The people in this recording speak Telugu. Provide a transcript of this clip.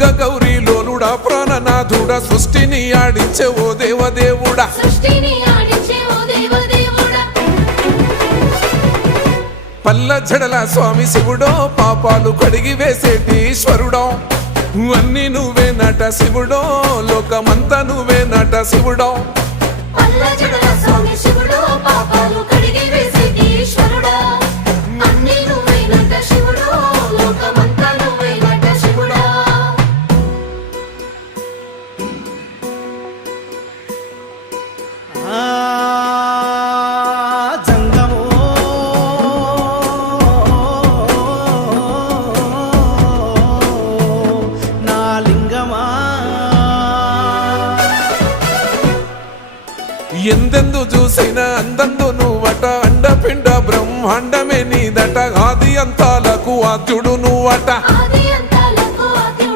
గంగ గౌరీ లోలుడా ప్రాణనాథుడా సృష్టిని ఆడించే ఓ దేవదేవుడా పల్ల జడల స్వామి శివుడో పాపాలు కడిగి వేసేటి ఈశ్వరుడో అన్ని నువ్వే నట శివుడో లోకమంతా నువ్వే నట శివుడో ఎందెందు చూసైనా అందందు నువ్వట అండపిండ బ్రహ్మాండమే నీదట ఆది అంతాలకు ఆద్యుడు నువ్వట